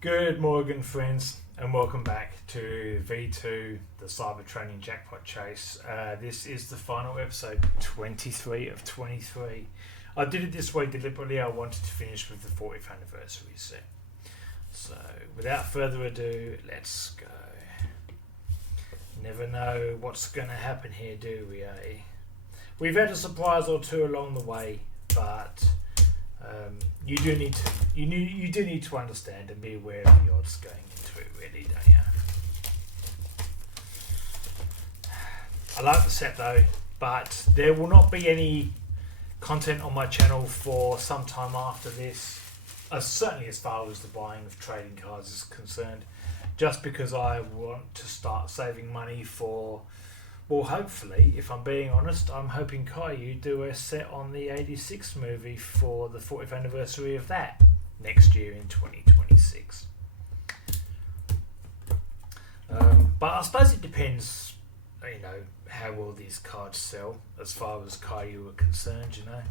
Good morning, friends, and welcome back to V2, the Cybertronian Jackpot Chase. This is the final episode, 23 of 23. I did it this way deliberately. I wanted to finish with the 40th anniversary set. So, without further ado, let's go. Never know what's going to happen here, do we, eh? We've had a surprise or two along the way, but you do need to understand and be aware of the odds going into it, really, don't you? I like the set though, but there will not be any content on my channel for some time after this, certainly as far as the buying of trading cards is concerned, just because I want to start saving money for, well, hopefully, if I'm being honest, I'm hoping Kayou do a set on the 86 movie for the 40th anniversary of that next year in 2026. But I suppose it depends, you know, how well these cards sell as far as Kayou are concerned, you know.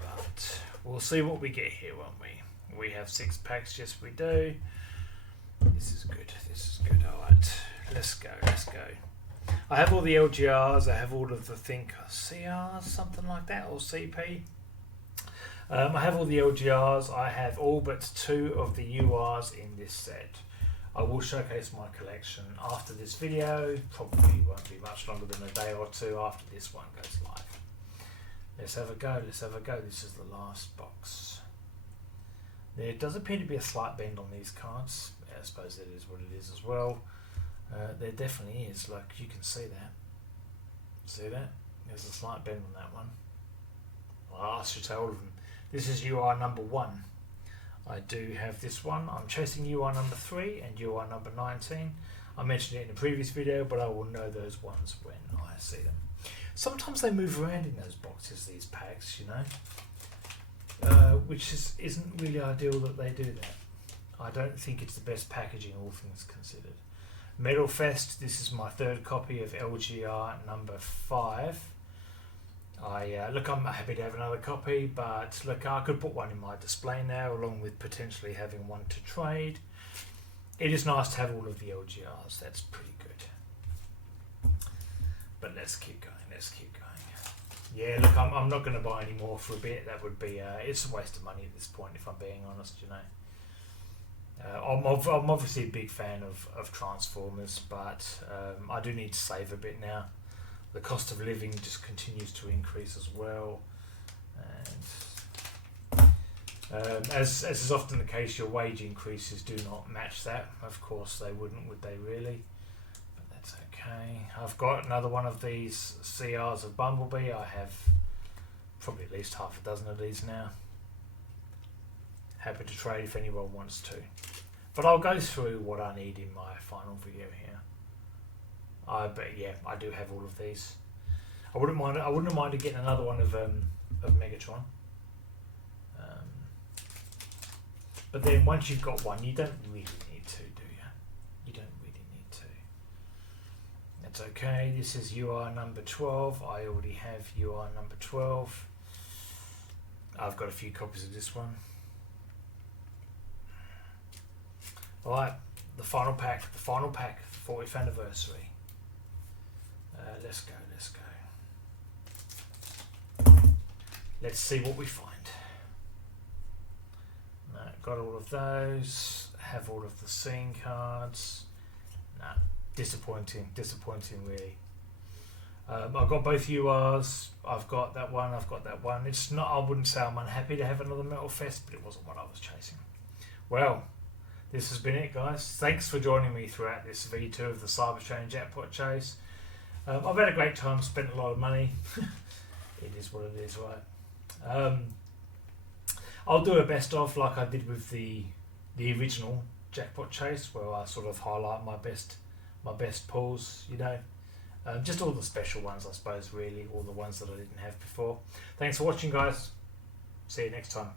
But we'll see what we get here, won't we? We have 6 packs, yes we do. This is good, alright. Let's go. I have all the LGRs, I have all of the CRs, something like that, or CP. I have all the LGRs, I have all but 2 of the URs in this set. I will showcase my collection after this video, probably won't be much longer than a day or two after this one goes live. Let's have a go, this is the last box. There does appear to be a slight bend on these cards, I suppose that is what it is as well. There definitely is, like you can see that. See that? There's a slight bend on that one. Well, I should say all of them. This is UR number 1. I do have this one. I'm chasing UR number 3 and UR number 19. I mentioned it in a previous video, but I will know those ones when I see them. Sometimes they move around in those boxes, these packs, you know, which isn't really ideal that they do that. I don't think it's the best packaging, all things considered. Metal Fest, this is my 3rd copy of LGR number 5. Look, I'm happy to have another copy, but look, I could put one in my display now, along with potentially having one to trade. It is nice to have all of the LGRs, that's pretty good. But let's keep going. Yeah, look, I'm not going to buy any more for a bit. That would be, it's a waste of money at this point, if I'm being honest, you know. I'm obviously a big fan of Transformers, but I do need to save a bit now. The cost of living just continues to increase as well, and as is often the case, your wage increases do not match that. Of course they wouldn't, would they really? But that's okay. I've got another one of these CRs of Bumblebee. I have probably at least half a dozen of these now. Happy to trade if anyone wants to. But I'll go through what I need in my final video here. But yeah, I do have all of these. I wouldn't mind getting another one of Megatron. But then once you've got one, you don't really need to, do you? You don't really need to. That's okay. This is UR number 12. I already have UR number 12. I've got a few copies of this one. Alright, the final pack, 40th anniversary. Let's go. Let's see what we find. No, got all of those, have all of the scene cards. No, disappointing really. I've got both URs, I've got that one. It's not, I wouldn't say I'm unhappy to have another Metal Fest, but it wasn't what I was chasing. Well, this has been it, guys. Thanks for joining me throughout this V2 of the Cybertronian Jackpot Chase. I've had a great time, spent a lot of money. It is what it is, right? I'll do a best of like I did with the original Jackpot Chase, where I sort of highlight my best pulls, you know. Just all the special ones, I suppose, really, all the ones that I didn't have before. Thanks for watching, guys. See you next time.